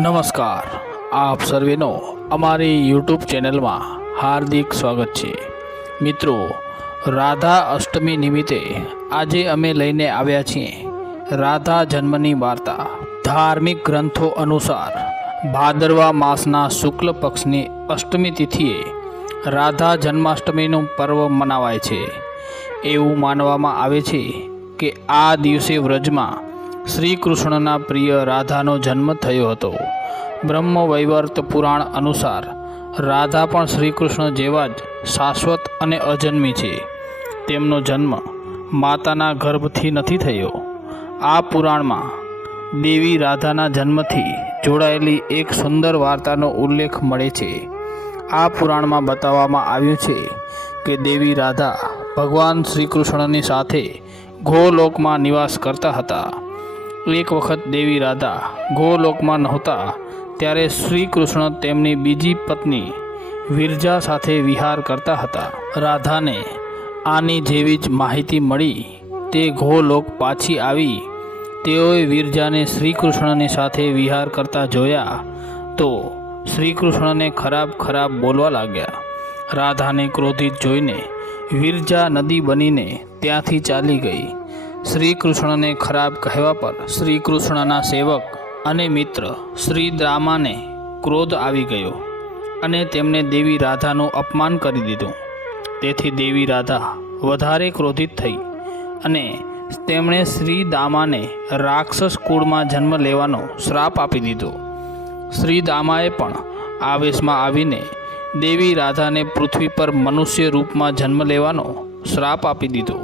નમસ્કાર, આપ સર્વેનો અમારી યુટ્યુબ ચેનલમાં હાર્દિક સ્વાગત છે। મિત્રો, રાધા અષ્ટમી નિમિત્તે આજે અમે લઈને આવ્યા છીએ રાધા જન્મની વાર્તા। ધાર્મિક ગ્રંથો અનુસાર ભાદરવા માસના શુક્લ પક્ષની અષ્ટમી તિથિએ રાધા જન્માષ્ટમીનું પર્વ મનાવાય છે। એવું માનવામાં આવે છે કે આ દિવસે વ્રજમાં શ્રી કૃષ્ણના પ્રિય રાધાનો જન્મ થયો હતો। બ્રહ્મ વૈવર્ત પુરાણ અનુસાર રાધા પણ શ્રી કૃષ્ણ જેવા જ શાશ્વત અને અજન્મી છે। તેમનો જન્મ માતાના ગર્ભથી નથી થયો। આ પુરાણમાં દેવી રાધાના જન્મથી જોડાયેલી એક સુંદર વાર્તાનો ઉલ્લેખ મળે છે। આ પુરાણમાં બતાવવામાં આવ્યું છે કે દેવી રાધા ભગવાન શ્રી કૃષ્ણની સાથે ગોલોકમાં નિવાસ કરતા હતા। એક વખત દેવી રાધા ગોલોકમાં નહોતા ત્યારે શ્રી કૃષ્ણ તેમની બીજી પત્ની વિરજા સાથે વિહાર કરતા હતા। રાધાને આની જેવી જ માહિતી મળી તે ગોલોક પાછી આવી તેઓએ વિરજાને શ્રી કૃષ્ણની સાથે વિહાર કરતા જોયા તો શ્રી કૃષ્ણને ખરાબ બોલવા લાગ્યા। રાધાને ક્રોધિત જોઈને વિરજા નદી બનીને ત્યાંથી ચાલી ગઈ। શ્રી કૃષ્ણને ખરાબ કહેવા પર શ્રી કૃષ્ણના સેવક અને મિત્ર શ્રી દામાને ક્રોધ આવી ગયો અને તેમને દેવી રાધાનું અપમાન કરી દીધું। તેથી દેવી રાધા વધારે ક્રોધિત થઈ અને તેમણે શ્રી દામાને રાક્ષસ કુળમાં જન્મ લેવાનો શ્રાપ આપી દીધો। શ્રી દામાએ પણ આવેશમાં આવીને દેવી રાધાને પૃથ્વી પર મનુષ્ય રૂપમાં જન્મ લેવાનો શ્રાપ આપી દીધો।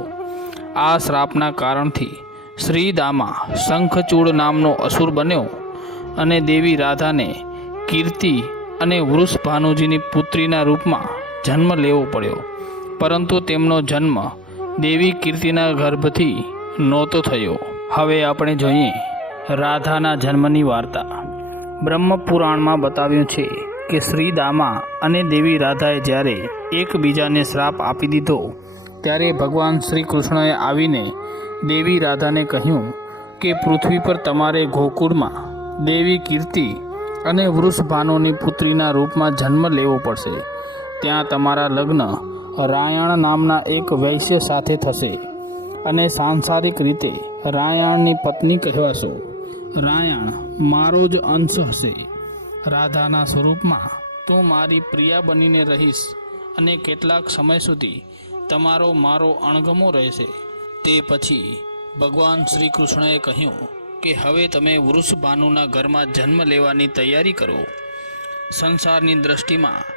આ શ્રાપના કારણથી શ્રી દામા શંખચૂડ નામનો અસુર બન્યો અને દેવી રાધાને કીર્તિ અને વૃષભાનુજીની પુત્રીના રૂપમાં જન્મ લેવો પડ્યો, પરંતુ તેમનો જન્મ દેવી કીર્તિના ગર્ભથી નહોતો થયો। હવે આપણે જોઈએ રાધાના જન્મની વાર્તા। બ્રહ્મ પુરાણમાં બતાવ્યું છે કે શ્રી દામા અને દેવી રાધાએ જ્યારે એકબીજાને શ્રાપ આપી દીધો ત્યારે ભગવાન શ્રી કૃષ્ણએ આવીને દેવી રાધાને કહ્યું કે પૃથ્વી પર તમારે ગોકુળમાં દેવી કીર્તિ અને વૃષભાનુની પુત્રીના રૂપમાં જન્મ લેવો પડશે। ત્યાં તમારા લગ્ન રાયણ નામના એક વૈશ્ય સાથે થશે અને સાંસારિક રીતે રાયણની પત્ની કહેવાશો। રાયણ મારો જ અંશ હશે। રાધાના સ્વરૂપમાં તું મારી પ્રિયા બનીને રહીશ અને કેટલાક સમય સુધી તમારો મારો અણગમો રહેશે। તે પછી ભગવાન શ્રી કૃષ્ણએ કહ્યું કે હવે તમે વૃષભાનુના ઘરમાં જન્મ લેવાની તૈયારી કરો। સંસારની દ્રષ્ટિમાં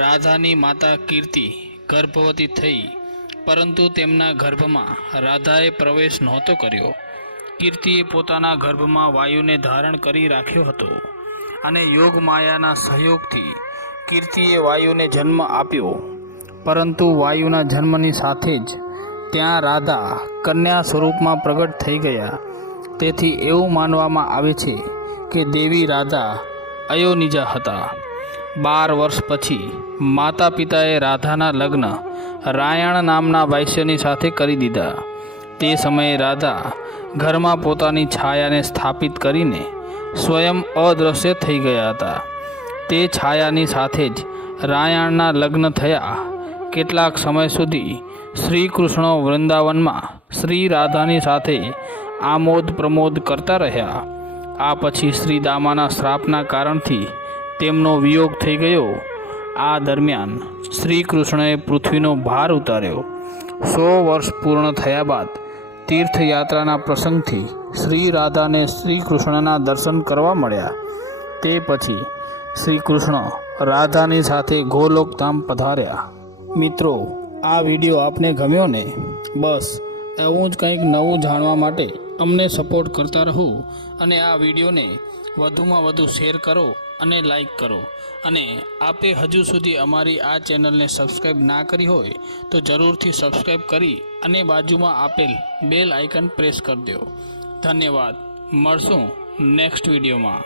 રાધાની માતા કીર્તિ ગર્ભવતી થઈ, પરંતુ તેમના ગર્ભમાં રાધાએ પ્રવેશ નહોતો કર્યો। કીર્તિએ પોતાના ગર્ભમાં વાયુને ધારણ કરી રાખ્યો હતો અને યોગ માયાના સહયોગથી કીર્તિએ વાયુને જન્મ આપ્યો, પરંતુ વાયુના જન્મની સાથે જ ત્યાં રાધા કન્યા સ્વરૂપમાં પ્રગટ થઈ ગયા। તેથી એવું માનવામાં આવે છે કે દેવી રાધા અયોનિજા હતા। 12 વર્ષ પછી માતા પિતાએ રાધાના લગ્ન રાયણ નામના વૈશ્યની સાથે કરી દીધા। તે સમયે રાધા ઘરમાં પોતાની છાયાને સ્થાપિત કરીને સ્વયં અદૃશ્ય થઈ ગયા હતા। તે છાયાની સાથે જ રાયણના લગ્ન થયા। કેટલાક સમય સુધી શ્રી કૃષ્ણ વૃંદાવનમાં શ્રી રાધાની સાથે આમોદ પ્રમોદ કરતા રહ્યા। આ પછી શ્રી દામાના શ્રાપના કારણથી તેમનો વિયોગ થઈ ગયો। આ દરમિયાન શ્રી કૃષ્ણએ પૃથ્વીનો ભાર ઉતાર્યો। 100 વર્ષ પૂર્ણ થયા બાદ તીર્થયાત્રાના પ્રસંગથી શ્રી રાધાને શ્રી કૃષ્ણના દર્શન કરવા મળ્યા। તે પછી શ્રી કૃષ્ણ રાધાની સાથે ગોલોકધામ પધાર્યા। મિત્રો, આ વિડીયો આપને ગમ્યો ને? બસ એવું જ કંઈક નવું જાણવા માટે અમને સપોર્ટ કરતા રહો અને આ વિડીયોને વધુમાં વધુ શેર કરો અને લાઈક કરો। અને આપે હજુ સુધી અમારી આ ચેનલને સબસ્ક્રાઈબ ના કરી હોય તો જરૂરથી સબસ્ક્રાઈબ કરી અને બાજુમાં આપેલ બેલ આઇકન પ્રેસ કરી દો। ધન્યવાદ। મળશું નેક્સ્ટ વિડીયોમાં।